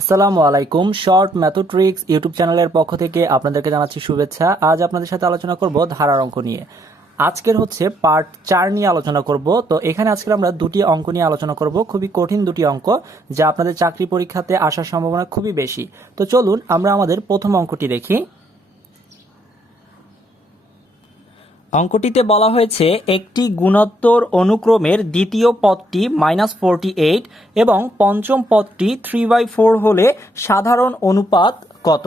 আসসালামু আলাইকুম। Short ম্যাথোট্রিক্স YouTube চ্যানেলের পক্ষ থেকে আপনাদেরকে জানাচ্ছি শুভেচ্ছা। আজ আপনাদের সাথে আলোচনা করব ধারার অঙ্ক নিয়ে। আজকের হচ্ছে পার্ট 4 নিয়ে আলোচনা করব। তো এখানে আজকে আমরা দুটি অঙ্ক নিয়ে আলোচনা করব, খুবই কঠিন দুটি অঙ্ক, যা আপনাদের চাকরি পরীক্ষাতে আসার সম্ভাবনা খুবই বেশি। তো চলুন আমরা আমাদের প্রথম অঙ্কটি দেখি। অঙ্কটিতে বলা হয়েছে একটি গুণোত্তর অনুক্রমের দ্বিতীয় পদটি -48 এবং পঞ্চম পদটি 3/4 হলে সাধারণ অনুপাত কত।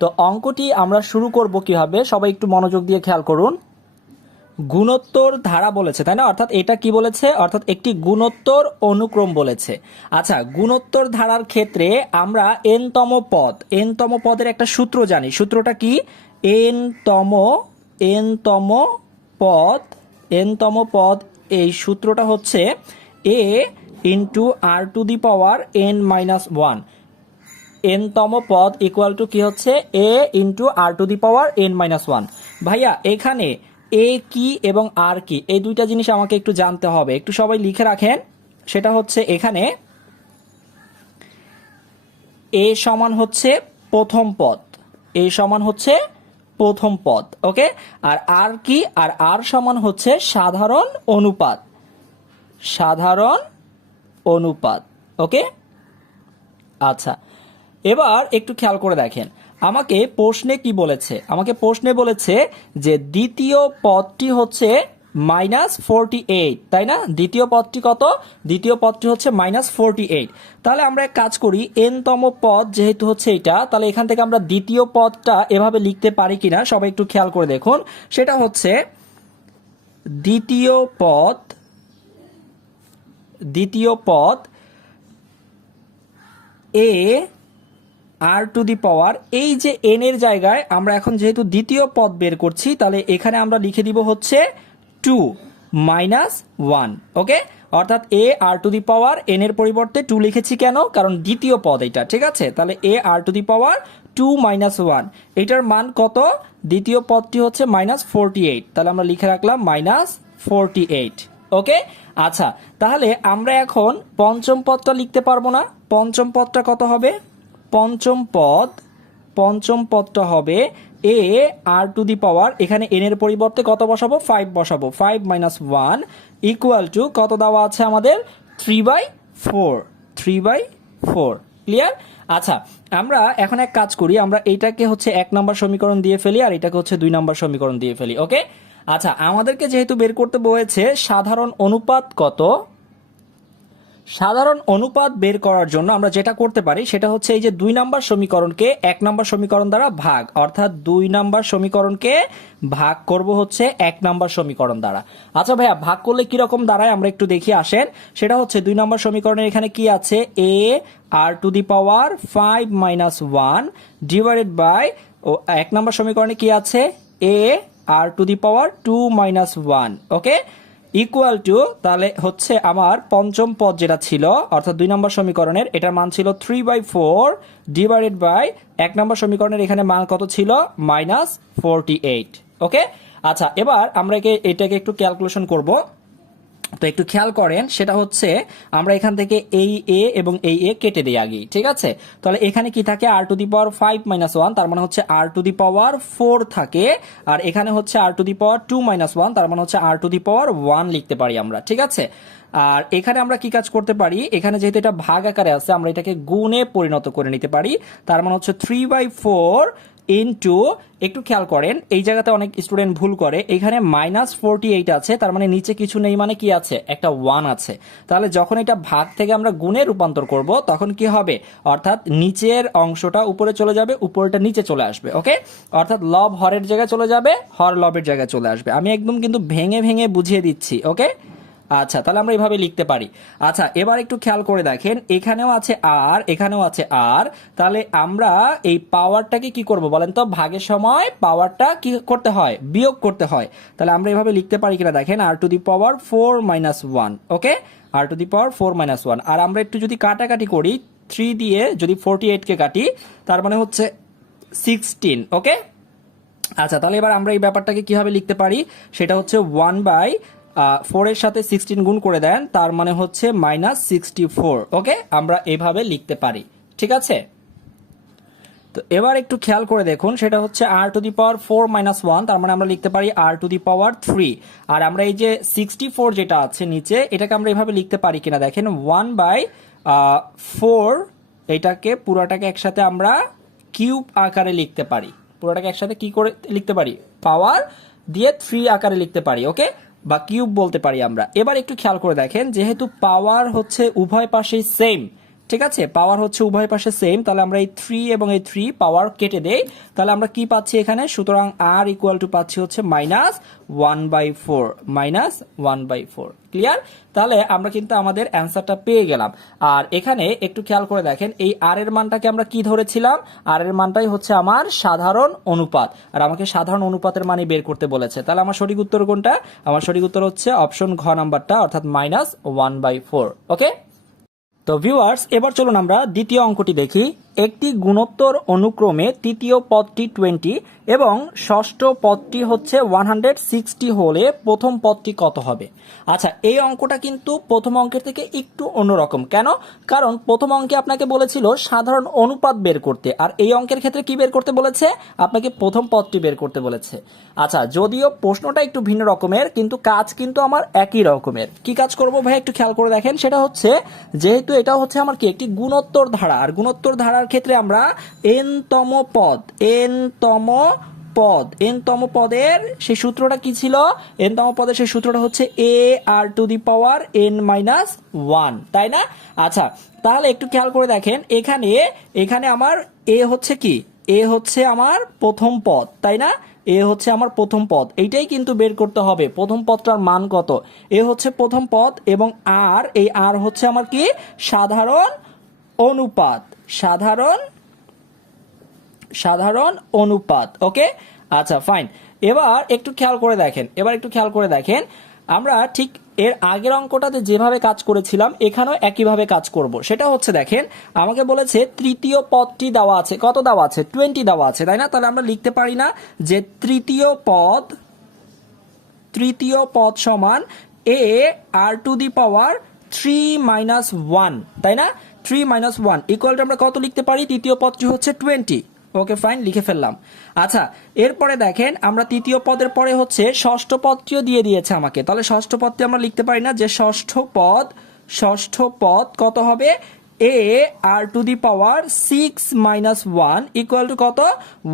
তো অঙ্কটি আমরা শুরু করব কিভাবে, সবাই একটু মনোযোগ দিয়ে খেয়াল করুন। গুণোত্তর ধারা বলেছে, তাই না? অর্থাৎ এটা কি বলেছে? অর্থাৎ একটি গুণোত্তর অনুক্রম বলেছে। আচ্ছা, গুণোত্তর ধারার ক্ষেত্রে আমরা এন তম পদের একটা সূত্র জানি। সূত্রটা কি? এন তম পদ এই সূত্রটা হচ্ছে a into r to the power n-1। এন-তম পদ ইকুয়াল টু কি হচ্ছে? a into r to the power n-1। ভাইয়া, এখানে a কি এবং আর কি, এই দুইটা জিনিস আমাকে একটু জানতে হবে, একটু সবাই লিখে রাখেন। সেটা হচ্ছে এখানে a সমান হচ্ছে প্রথম পদ, ওকে। আর কি? আর সমান হচ্ছে সাধারণ অনুপাত, ওকে। আচ্ছা, এবার একটু খেয়াল করে দেখেন আমাকে প্রশ্নে কি বলেছে। আমাকে প্রশ্নে বলেছে যে দ্বিতীয় পদটি হচ্ছে -48, তাই না? দ্বিতীয় পদটি কত? দ্বিতীয় পদটি হচ্ছে -48। তাহলে আমরা এক কাজ করি, n-তম পদ যেহেতু হচ্ছে এটা, তাহলে এখান থেকে আমরা দ্বিতীয় পদটা এভাবে লিখতে পারি কিনা সবাই একটু খেয়াল করে দেখুন। সেটা হচ্ছে দ্বিতীয় পদ a আর টু দি পাওয়ার, এই যে n এর জায়গায় আমরা এখন যেহেতু দ্বিতীয় পদ বের করছি, তাহলে এখানে আমরা লিখে দিব হচ্ছে 2 - 1, ওকে। অর্থাৎ a r to the power n এর পরিবর্তে 2 লিখেছি কেন? কারণ দ্বিতীয় পদ এটা, ঠিক আছে। তাহলে a r to the power 2 - 1, এটার মান কত? দ্বিতীয় পদটি হচ্ছে -48, তাহলে আমরা লিখে রাখলাম -48, ওকে। আচ্ছা, তাহলে আমরা এখন পঞ্চম পদটা লিখতে পারবো না? পঞ্চম পদটা কত হবে? পঞ্চম পদটা হবে a আর টু দি পাওয়ার, এখানে n এর পরিবর্তে কত বসাবো? 5 বসাবো। 5 - 1 ইকুয়াল টু কত দেওয়া আছে আমাদের? 3/4। ক্লিয়ার? আচ্ছা, আমরা এখন এক কাজ করি, আমরা এইটাকে হচ্ছে 1 নম্বর সমীকরণ দিয়ে ফেলি, আর এটাকে হচ্ছে 2 নম্বর সমীকরণ দিয়ে ফেলি, ওকে। আচ্ছা, আমাদেরকে যেহেতু বের করতে বলেছে সাধারণ অনুপাত কত, সাধারণ অনুপাত বের করার জন্য আমরা যেটা করতে পারি সেটা হচ্ছে এই যে 2 নাম্বার সমীকরণকে 1 নাম্বার সমীকরণ দ্বারা ভাগ, অর্থাৎ 2 নাম্বার সমীকরণকে ভাগ করব হচ্ছে 1 নাম্বার সমীকরণ দ্বারা। আচ্ছা ভাইয়া, ভাগ করলে কি রকম দাঁড়ায় আমরা একটু দেখি আসেন। সেটা হচ্ছে 2 নাম্বার সমীকরণের এখানে কি আছে? a r to the power 5 - 1 divided by 1 number সমীকরণে কি আছে? a r to the power 2 - 1, okay, equal to, তাহলে হচ্ছে আমার পঞ্চম পদ যেটা ছিল অর্থাৎ 2 নম্বর সমীকরণের, এটার মান ছিল 3/4 ডিভাইডেড বাই 1 নম্বর সমীকরণের এখানে মান কত ছিল? -48, ওকে। আচ্ছা, এবার আমরা এটাকে একটু ক্যালকুলেশন করব। তো একটু খেয়াল করেন, সেটা হচ্ছে আমরা এখান থেকে এই a এবং এই a কেটে দিই আগে, ঠিক আছে। তাহলে এখানে কি থাকে? আর টু দি পাওয়ার 5 - 1, তার মানে হচ্ছে আর টু দি পাওয়ার 4 থাকে, আর এখানে হচ্ছে আর টু দি পাওয়ার 2 - 1, তার মানে হচ্ছে আর টু দি পাওয়ার 1 লিখতে পারি আমরা, ঠিক আছে। আর এখানে আমরা কি কাজ করতে পারি? এখানে যেহেতু এটা ভাগ আকারে আছে, আমরা এটাকে গুণে পরিণত করে নিতে পারি। তার মানে হচ্ছে 3/4 ইন্টু, একটু খেয়াল করেন এই জায়গাতে অনেক স্টুডেন্ট ভুল করে, এখানে -48 আছে, তার মানে নিচে কিছু নেই, মানে কি আছে? একটা 1 আছে। তাহলে যখন এটা ভাগ থেকে আমরা গুণে রূপান্তর করব তখন কি হবে? অর্থাৎ নিচের অংশটা উপরে চলে যাবে, উপরটা নিচে চলে আসবে, ওকে। অর্থাৎ লব হরের জায়গায় চলে যাবে, হর লবের জায়গায় চলে আসবে। আমি একদম কিন্তু ভেঙে ভেঙে বুঝিয়ে দিচ্ছি, ওকে। আচ্ছা, তাহলে আমরা এইভাবে লিখতে পারি। আচ্ছা, এবার একটু খেয়াল করে দেখেন, এখানেও আছে আর, এখানেও আছে আর, তাহলে আমরা এই পাওয়ারটাকে কি করব বলেন তো? ভাগের সময় পাওয়ারটা কি করতে হয়? বিয়োগ করতে হয়। তাহলে আমরা এইভাবে লিখতে পারি কিনা দেখেন, আর to the power 4 - 1, okay, R to the পাওয়ার 4 - 1। আর আমরা একটু যদি কাটাকাটি করি, 3 দিয়ে যদি 48 কে কাটি, তার মানে হচ্ছে 16, ওকে। আচ্ছা, তাহলে এবার আমরা এই ব্যাপারটাকে কিভাবে লিখতে পারি? সেটা হচ্ছে 1/4 এর সাথে 16 গুণ করে দেন, তার মানে হচ্ছে -64, ওকে। আমরা এভাবে লিখতে পারি, ঠিক আছে। তো এবার একটু খেয়াল করে দেখুন, সেটা হচ্ছে r⁴ - 1, তার মানে আমরা লিখতে পারি r⁻3। আর আমরা এই যে 64 যেটা আছে নিচে, এটাকে আমরা এভাবে লিখতে পারি কিনা দেখেন, 1/4, এটাকে পুরোটাকে একসাথে আমরা কিউব আকারে লিখতে পারি। পুরোটাকে একসাথে কি করে লিখতে পারি, পাওয়ার দিয়ে 3 আকারে লিখতে পারি, ওকে, বা কিউব বলতে পারি আমরা। এবার একটু খেয়াল করে দেখেন, যেহেতু পাওয়ার হচ্ছে উভয় পাশেই সেম, ঠিক আছে, পাওয়ার হচ্ছে উভয় পাশে সেম, তাহলে আমরা এই 3 এবং এই 3 পাওয়ার কেটে দেই, তাহলে আমরা কি পাচ্ছি এখানে, সুতরাং r = পাচ্ছি হচ্ছে -1/4, -1/4। ক্লিয়ার? তাহলে আমরা কিন্তু আমাদের অ্যান্সারটা পেয়ে গেলাম। আর এখানে একটু খেয়াল করে দেখেন, এই r এর মানটাকে আমরা কি ধরেছিলাম, r এর মানটাই হচ্ছে আমার সাধারণ অনুপাত, আর আমাকে সাধারণ অনুপাতের মানই বের করতে বলেছে। তাহলে আমার সঠিক উত্তর কোনটা? আমার সঠিক উত্তর হচ্ছে অপশন ঘ নাম্বারটা, অর্থাৎ -1/4। ওকে, তো ভিউয়ার্স, এবার চলুন আমরা দ্বিতীয় অঙ্কটি দেখি। একটি গুণোত্তর অনুক্রমে তৃতীয় পদটি 20 এবং ষষ্ঠ পদটি হচ্ছে 160 হলে প্রথম পদটি কত হবে? আচ্ছা, এই অঙ্কটা কিন্তু প্রথম অঙ্কের থেকে একটু অন্যরকম। কেন? কারণ প্রথম অঙ্কে আপনাকে বলেছিল সাধারণ অনুপাত বের করতে, আর এই অঙ্কের ক্ষেত্রে কি বের করতে বলেছে? আপনাকে প্রথম পদটি বের করতে বলেছে। আচ্ছা, যদিও প্রশ্নটা একটু ভিন্ন রকমের, কিন্তু কাজ কিন্তু আমার একই রকমের। কি কাজ করব ভাই, একটু খেয়াল করে দেখেন। সেটা হচ্ছে, যেহেতু এটা হচ্ছে আমার কি একটি গুণোত্তর ধারা, আর গুণোত্তর ধারার ক্ষেত্রে আমরা n-তম পদের সেই সূত্রটা কি ছিল? n-তম পদের সেই সূত্রটা হচ্ছে ar⁻n-1, তাই না? আচ্ছা, তাহলে একটু খেয়াল করে দেখেন, এখানে আমার a হচ্ছে কি, a হচ্ছে আমার প্রথম পদ, তাই না? এ হচ্ছে আমার প্রথম পদ, এইটাই কিন্তু বের করতে হবে প্রথম পদটার মান কত। এ হচ্ছে প্রথম পদ, এবং এই আর হচ্ছে আমার কি সাধারণ অনুপাত, সাধারণ অনুপাত। ওকে, আচ্ছা ফাইন। এবার একটু খেয়াল করে দেখেন, আমরা ঠিক এর আগের অঙ্কটাতে যেভাবে কাজ করেছিলাম এখানেও একইভাবে কাজ করব। সেটা হচ্ছে, দেখেন, আমাকে বলেছে তৃতীয় পদটি দেওয়া আছে, কত দেওয়া আছে? 20 দেওয়া আছে, তাই না? তাহলে আমরা লিখতে পারি না যে তৃতীয় পদ সমান ar⁻3 - 1, তাই না? 3 - 1 ইকুয়াল টু আমরা কত লিখতে পারি? তৃতীয় পদটি হচ্ছে 20। ওকে ফাইন, লিখে ফেললাম। আচ্ছা, এরপরে দেখেন, আমরা তৃতীয় পদের পরে হচ্ছে ষষ্ঠ পদটিও দিয়ে দিয়েছে আমাকে, তাহলে ষষ্ঠ পদটি আমরা লিখতে পারি না যে ষষ্ঠ পদ কত হবে? ar⁻6 - 1 কত?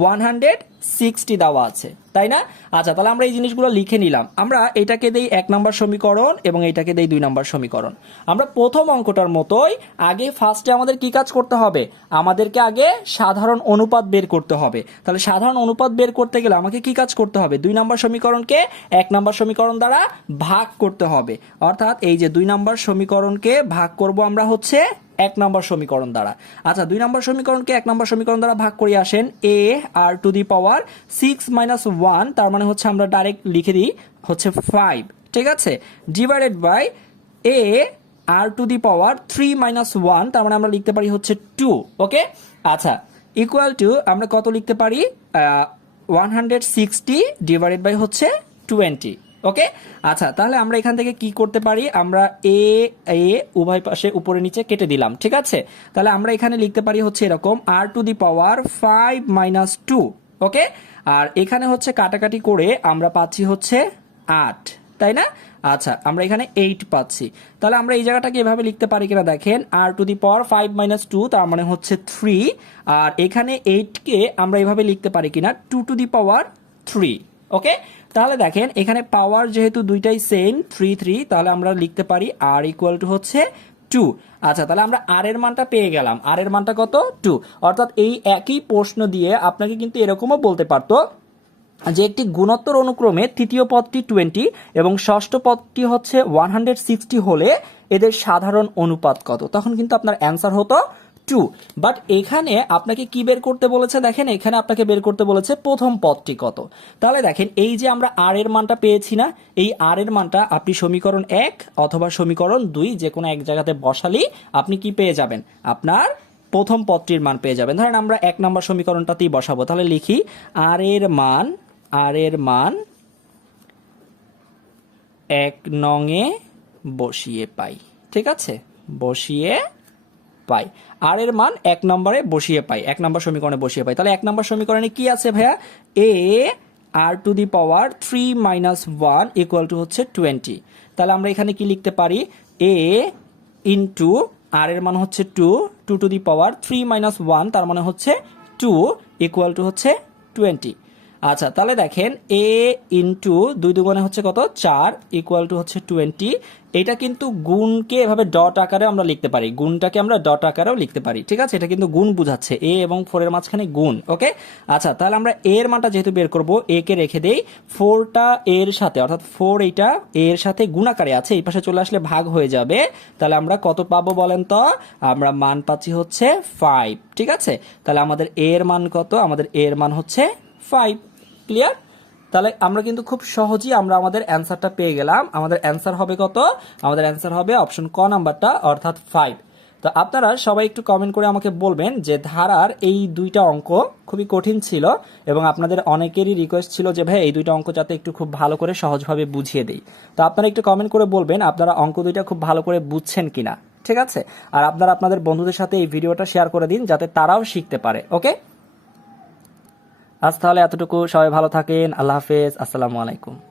160 দেওয়া আছে, তাই না? আচ্ছা, তাহলে আমরা এই জিনিসগুলো লিখে নিলাম। আমরা এটাকে দেই 1 নম্বর সমীকরণ এবং এটাকে দেই 2 নম্বর সমীকরণ। আমরা প্রথম অঙ্কটার মতোই আগে ফার্স্টে আমাদের কি কাজ করতে হবে? আমাদেরকে আগে সাধারণ অনুপাত বের করতে হবে। তাহলে সাধারণ অনুপাত বের করতে গেলে আমাকে কি কাজ করতে হবে? 2 নম্বর সমীকরণকে 1 নম্বর সমীকরণ দ্বারা ভাগ করতে হবে। অর্থাৎ এই যে 2 নম্বর সমীকরণকে ভাগ করব আমরা হচ্ছে 1 নম্বর সমীকরণ দ্বারা। আচ্ছা, 2 নম্বর সমীকরণকে 1 নম্বর সমীকরণ দ্বারা ভাগ করে আসেন, ar⁻6 - 1, তার মানে হচ্ছে আমরা ডাইরেক্ট লিখে দিই হচ্ছে 5, ঠিক আছে, ডিভাইডেড বাই ar⁻3 - 1, তার মানে আমরা লিখতে পারি হচ্ছে 2। ওকে, আচ্ছা, ইকুয়াল টু আমরা কত লিখতে পারি? 160 ডিভাইডেড বাই হচ্ছে 20। ওকে, আচ্ছা, তাহলে আমরা এখান থেকে কি করতে পারি? আমরা এ উভয় পাশে উপরে নিচে কেটে দিলাম, ঠিক আছে। তাহলে আমরা এখানে লিখতে পারি হচ্ছে এরকম r⁻5 - 2। ওকে, আর এখানে হচ্ছে কাটাকাটি করে আমরা পাচ্ছি হচ্ছে 8, তাই না? আচ্ছা, আমরা এখানে 8 পাচ্ছি। তাহলে আমরা এই জায়গাটাকে এভাবে লিখতে পারি কিনা দেখেন, r⁻5 - 2, তার মানে হচ্ছে 3, আর এখানে 8 কে আমরা এভাবে লিখতে পারি কিনা 2⁻3। ওকে, তাহলে দেখেন এখানে পাওয়ার যেহেতু দুইটাই সেম 3 3, তাহলে আমরা লিখতে পারি r = হচ্ছে 2। আচ্ছা, তাহলে আমরা r এর মানটা পেয়ে গেলাম। r এর মানটা কত? 2। অর্থাৎ এই একই প্রশ্ন দিয়ে আপনাকে কিন্তু এরকমও বলতে পারতো যে একটি গুণোত্তর অনুক্রমে তৃতীয় পদটি 20 এবং ষষ্ঠ পদটি হচ্ছে 160 হলে এদের সাধারণ অনুপাত কত? তখন কিন্তু আপনার অ্যান্সার হতো 2। বাট এখানে আপনাকে কি বের করতে বলেছে? দেখেন, এখানে আপনাকে বের করতে বলেছে প্রথম পদটি কত। তাহলে দেখেন, এই যে আমরা r এর মানটা পেয়েছি না, এই r এর মানটা আপনি সমীকরণ 1 অথবা সমীকরণ 2 যে কোনো এক জায়গাতে বসালেই আপনি কি পেয়ে যাবেন? আপনার প্রথম পদটির মান পেয়ে যাবেন। ধরেন আমরা 1 নম্বর সমীকরণটাতেই বসাবো, তাহলে লিখি r এর মান 1 নং এ বসিয়ে পাই, ঠিক আছে, বসিয়ে পাই, আর এর মান 1 নম্বরে বসিয়ে পাই, 1 নম্বর সমীকরণে বসিয়ে পাই। তাহলে 1 নম্বর সমীকরণে কি আছে ভাইয়া, a r two the power 3 minus 1 equal to হচ্ছে 20। তাহলে আমরা এখানে কি লিখতে পারি, a ইন্টু আর এর মান হচ্ছে 2, 2 টু দি পাওয়ার 3 মাইনাস 1 তার মানে হচ্ছে 2 ইকুয়াল টু হচ্ছে 20। আচ্ছা তাহলে দেখেন a ইন্টু 2 দুগুণে হচ্ছে কত 4 ইকুয়াল টু হচ্ছে 20। এটা কিন্তু গুণকে এভাবে ডট আকারে আমরা লিখতে পারি, গুণটাকে আমরা ডট আকারেও লিখতে পারি, ঠিক আছে, এটা কিন্তু গুণ বুঝাচ্ছে, a এবং 4 এর মাঝখানে গুণ। ওকে, আচ্ছা তাহলে আমরা a এর মানটা যেহেতু বের করব, a কে রেখে দেই 4টা এর সাথে, অর্থাৎ 4 এইটা a এর সাথে গুণাকারে আছে, এই পাশে চলে আসলে ভাগ হয়ে যাবে। তাহলে আমরা কত পাবো বলেন তো, আমরা মান পাচ্ছি হচ্ছে 5, ঠিক আছে। তাহলে আমাদের a এর মান কত, আমাদের a এর মান হচ্ছে 5। ক্লিয়ার? তাহলে আমরা কিন্তু খুব সহজেই আমরা আমাদের অ্যান্সারটা পেয়ে গেলাম। আমাদের অ্যান্সার হবে কত, আমাদের অ্যান্সার হবে অপশন ক নাম্বারটা, অর্থাৎ 5। তো আপনারা সবাই একটু কমেন্ট করে আমাকে বলবেন যে ধারার এই দুইটা অঙ্ক খুবই কঠিন ছিল এবং আপনাদের অনেকেরই রিকোয়েস্ট ছিল যে ভাই এই দুইটা অঙ্ক যাতে একটু খুব ভালো করে সহজভাবে বুঝিয়ে দেই। তো আপনারা একটু কমেন্ট করে বলবেন আপনারা অঙ্ক দুইটা খুব ভালো করে বুঝছেন কিনা, ঠিক আছে। আর আপনারা আপনাদের বন্ধুদের সাথে এই ভিডিওটা শেয়ার করে দিন যাতে তারাও শিখতে পারে। ওকে, আজ তাহলে এতটুকু, সবাই ভালো থাকেন, আল্লাহ হাফেজ, আসসালামু আলাইকুম।